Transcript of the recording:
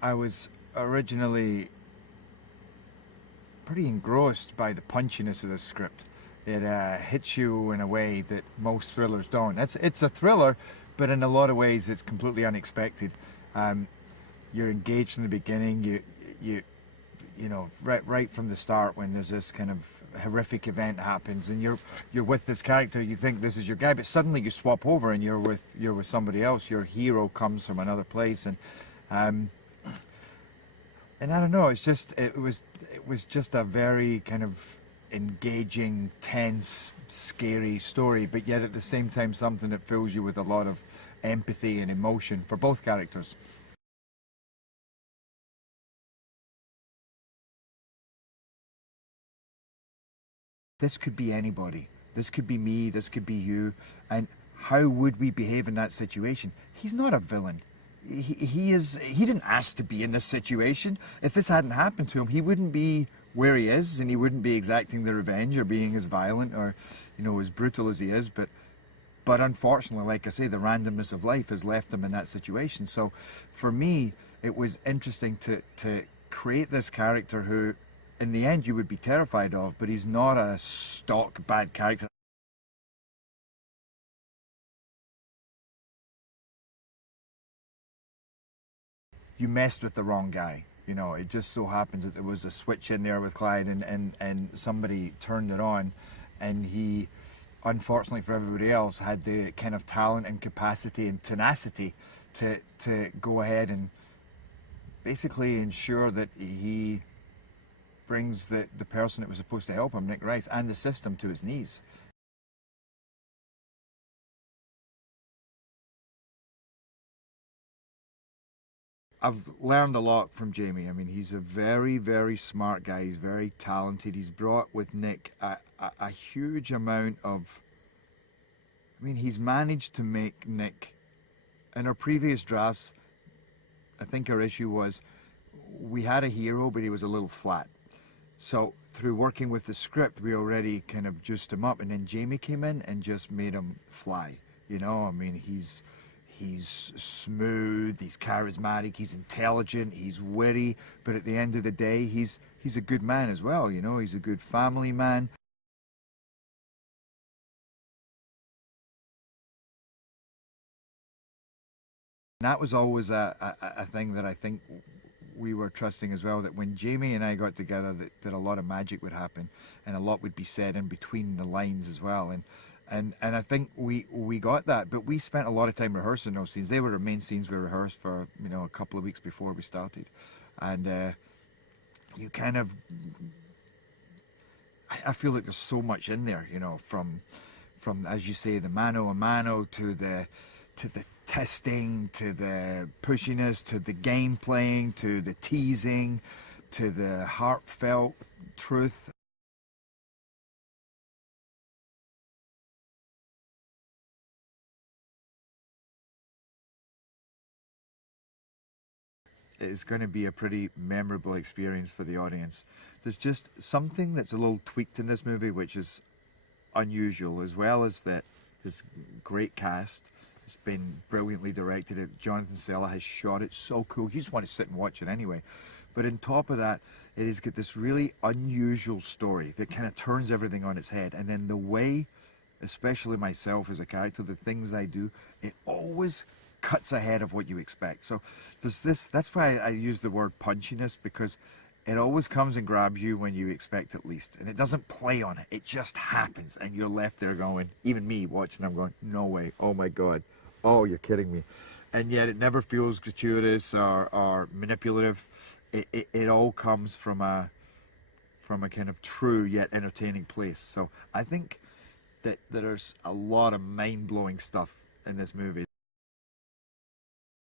I was originally pretty engrossed by the punchiness of the script. It hits you in a way that most thrillers don't. It's a thriller, but in a lot of ways it's completely unexpected. Um, you're engaged in the beginning. You know, right from the start, when there's this kind of horrific event happens, and you're with this character, you think this is your guy, but suddenly you swap over and you're with somebody else. Your hero comes from another place, um, and I don't know. It was just a very kind of engaging, tense, scary story, but yet at the same time something that fills you with a lot of empathy and emotion for both characters. This could be anybody. This could be me. This could be you. And how would we behave in that situation? He's not a villain. He didn't ask to be in this situation. If this hadn't happened to him, he wouldn't be where he is, and he wouldn't be exacting the revenge or being as violent or, as brutal as he is. But unfortunately, like I say, the randomness of life has left him in that situation. So for me, it was interesting to create this character who, in the end, you would be terrified of, but he's not a stock bad character. You messed with the wrong guy. It just so happens that there was a switch in there with Clyde, and somebody turned it on, and he, unfortunately for everybody else, had the kind of talent and capacity and tenacity to go ahead and basically ensure that he brings the person that was supposed to help him, Nick Rice, and the system to his knees. I've learned a lot from Jamie. I mean, he's a very, very smart guy. He's very talented. He's brought with Nick a huge amount of. I mean, he's managed to make Nick. In our previous drafts, I think our issue was we had a hero, but he was a little flat. So through working with the script, we already kind of juiced him up, and then Jamie came in and just made him fly. I mean, he's smooth, he's charismatic, he's intelligent, he's witty, but at the end of the day, he's a good man as well. He's a good family man. And that was always a thing that I think we were trusting as well, that when Jamie and I got together, that a lot of magic would happen and a lot would be said in between the lines as well. And I think we got that, but we spent a lot of time rehearsing those scenes. They were the main scenes we rehearsed for a couple of weeks before we started, and you kind of I feel like there's so much in there, from as you say, the mano a mano to the testing, to the pushiness, to the game playing, to the teasing, to the heartfelt truth. It's going to be a pretty memorable experience for the audience. There's just something that's a little tweaked in this movie, which is unusual, as well as that this great cast. It's been brilliantly directed. Jonathan Sella has shot it so cool. You just want to sit and watch it anyway. But on top of that, it has got this really unusual story that kind of turns everything on its head. And then the way, especially myself as a character, the things I do, it always cuts ahead of what you expect. So there's this, that's why I use the word punchiness, because it always comes and grabs you when you expect it least. And it doesn't play on it. It just happens. And you're left there going, even me watching, I'm going, no way. Oh my God. Oh, you're kidding me. And yet it never feels gratuitous or manipulative. It all comes from a kind of true yet entertaining place. So I think that there's a lot of mind-blowing stuff in this movie.